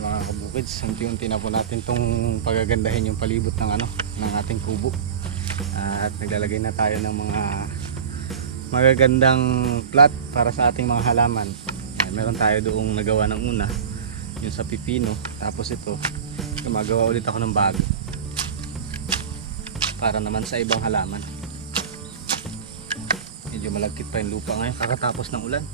kabukids, unti-unti na po natin tong pagagandahin yung palibot ng ano, ng ating kubo. At naglalagay na tayo ng mga magagandang plat para sa ating mga halaman. Ay, meron tayo doong nagawa ng una, yung sa pipino. Tapos ito, gumagawa ulit ako ng bago. Para naman sa ibang halaman. Medyo malagkit pa yung lupa ngayon, kakatapos ng ulan.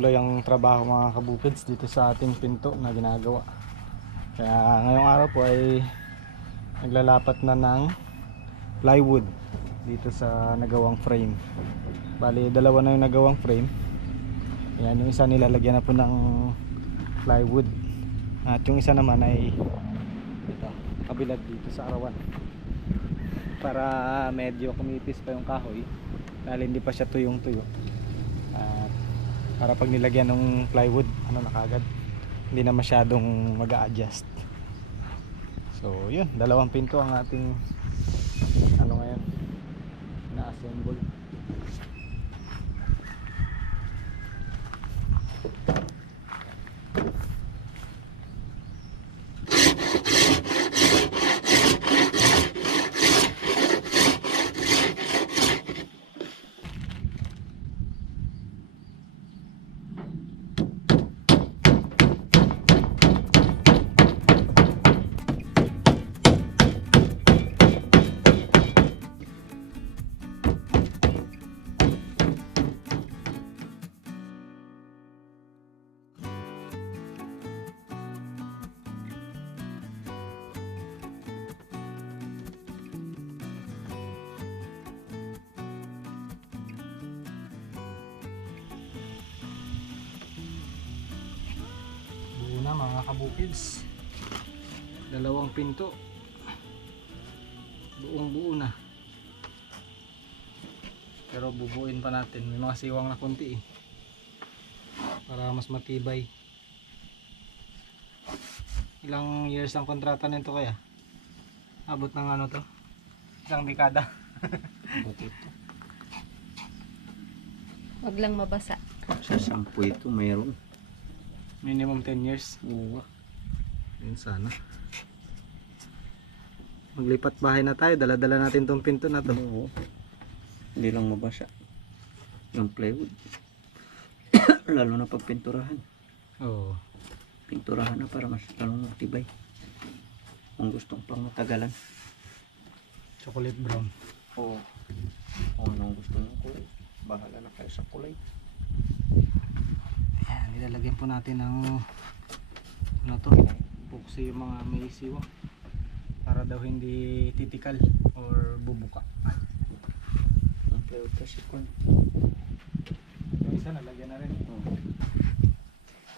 Tuloy ang trabaho mga kabukids dito sa ating pinto na ginagawa. Kaya ngayong araw po ay naglalapat na ng plywood dito sa nagawang frame. Bali dalawa na yung nagawang frame. Ayan yung isa nilalagyan na po ng plywood. At yung isa naman ay ito, kabilad dito sa arawan. Para medyo kumipis pa yung kahoy dahil hindi pa siya tuyong tuyo. Para pag nilagyan ng plywood ano na kagad hindi na masyadong mag adjust so yun dalawang pinto ang ating ano ngayon na assemble na mga kabukids. Dalawang pinto. Buong buo na. Pero bubuin pa natin. May mga siwang na kunti eh. Para mas matibay. Ilang years ang kontrata nito kaya? Abot ng ano to? Isang dekada. Wag lang mabasa. Sa sampu ito mayroon. Minimum 10 years Oo. yun sana maglipat bahay na tayo dala-dala natin tong pinto na to Oo. Hindi lang mabasa. Yung plywood. Lalo na pag pinturahan. oo Pinturahan na para mas lalong matibay. Kung gustong pang matagalan. chocolate brown Oo. Kung anong gusto nyo kulay. Bahala na kayo sa kulay. Yan, ilalagyan po natin ng ano to, puksi yung mga may siwa para daw hindi titikal or bubuka. Plywood kasi kung Yung isa nalagyan na rin. oh.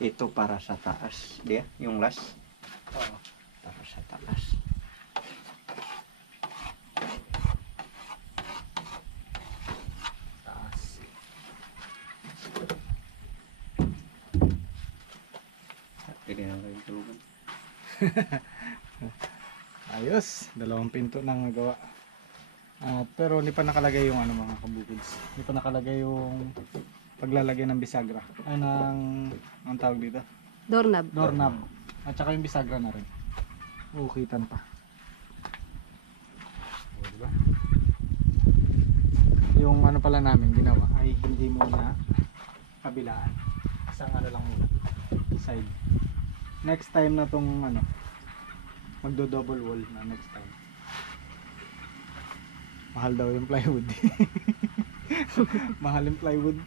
Ito para sa taas. Di Yung last. Para sa. Taas. Na kayo tulugan. Ayos, dalawang pinto nang nagawa. At pero hindi pa nakalagay yung ano mga kabukids. Hindi pa nakalagay yung paglalagay ng bisagra. Ay ng ang tawag dito? Doorknob. Doorknob. At saka yung bisagra na rin. Ukitan pa. O, diba? Yung ano pala namin ginawa ay hindi muna kabilaan. Isang ano lang muna. Side. Next time na tong ano magdo double wall na next time. Mahal daw yung plywood. Mahal yung plywood.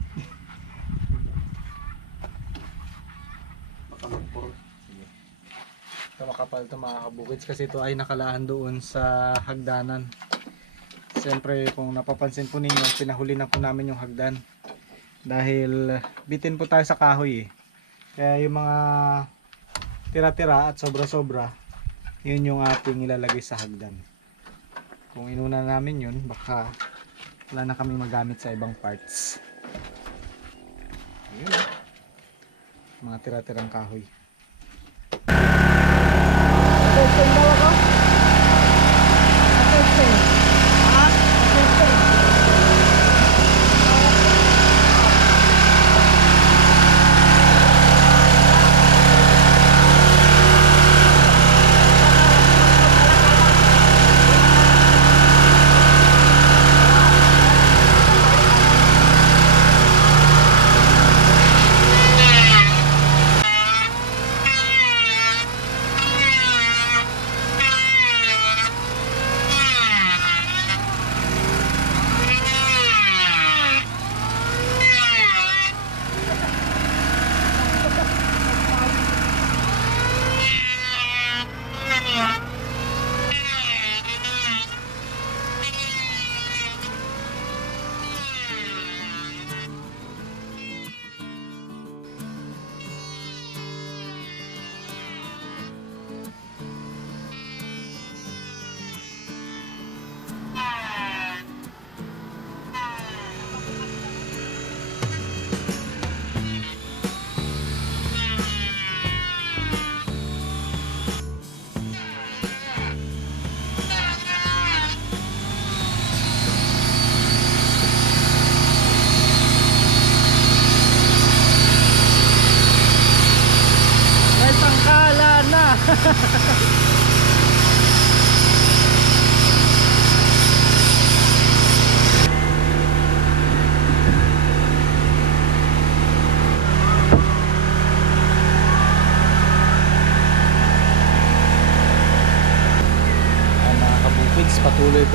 Baka magpuro. Ito makapal ito mga kabukits kasi ito ay nakalaan doon sa hagdanan. Siyempre kung napapansin po ninyo, pinahuli na po namin yung hagdan. Dahil bitin po tayo sa kahoy eh. Kaya yung mga tira-tira at sobra-sobra, yun yung ating ilalagay sa hagdan. Kung inuna namin yun, baka wala na kami magamit sa ibang parts. Ayun. oh. Mga tira-tirang kahoy.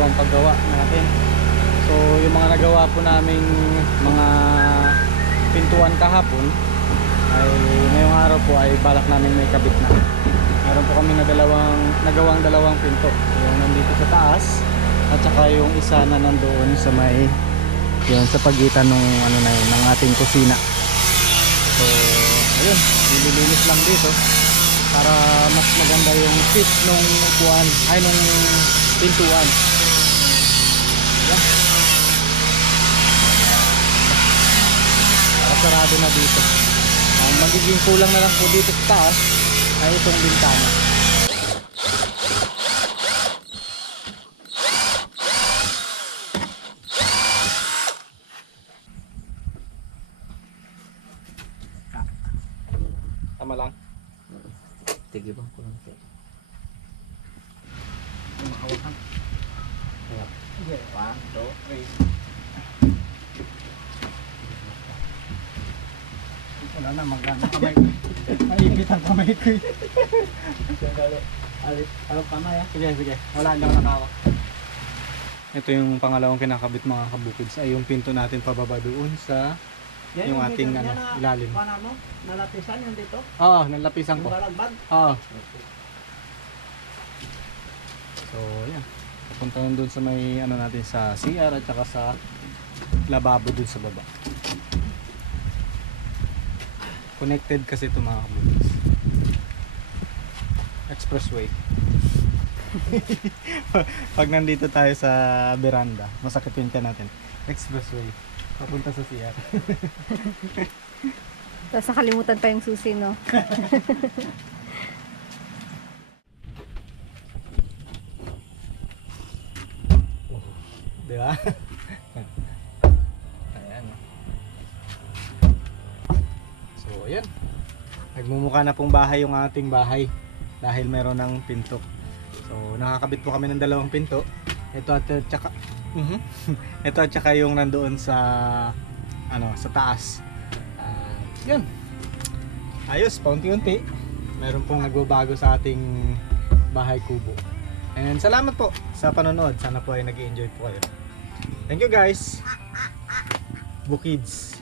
Po ang paggawa natin. So yung mga nagawa po naming mga pintuan kahapon ay ngayong araw po ay balak namin may kabit na. Meron po kami na dalawang, nagawang dalawang pinto. Yung nandito sa taas at saka yung isa na nandoon sa may yun sa pagitan ng ano na yun, ng ating kusina. So, ayun, nililinis lang dito para mas maganda yung fit nung upuan, ay nung pintuan. masyado na dito. Ang magiging kulang na lang po dito sa taas ay itong bintana. Tama lang. Tige ba kulang tige makawakan 1, 2, 3 Wala na, magana kamay. Maipit ang kamay ko. eh. Alit. Ano kamay ah? Sige, sige. Wala, hindi ako nakawak. Ito yung pangalawang kinakabit mga kabukids ay yung pinto natin pababa doon sa yung ating ano, ilalim. Paano mo? Nalapisan yung dito? Oo, nalapisan ko. balagbag? Oo. So, yan. Papunta nun dun sa may ano natin sa CR at saka sa lababo dun sa baba. Connected kasi ito mga kabukis. Expressway. Pag nandito tayo sa veranda, masakit yung tiyan natin. Expressway. Papunta sa CR. Tapos nakalimutan pa yung susi, no? Di ba? Ayan. Nagmumukha na pong bahay yung ating bahay dahil meron ng pinto. So, nakakabit po kami ng dalawang pinto. Ito at at tsaka Mhm. Ito at tsaka yung nandoon sa ano, sa taas. Ah, yun. Ayos, paunti-unti. Meron pong nagbabago sa ating bahay kubo. And salamat po sa panonood. Sana po ay nag enjoy po kayo. Thank you guys. Bukids.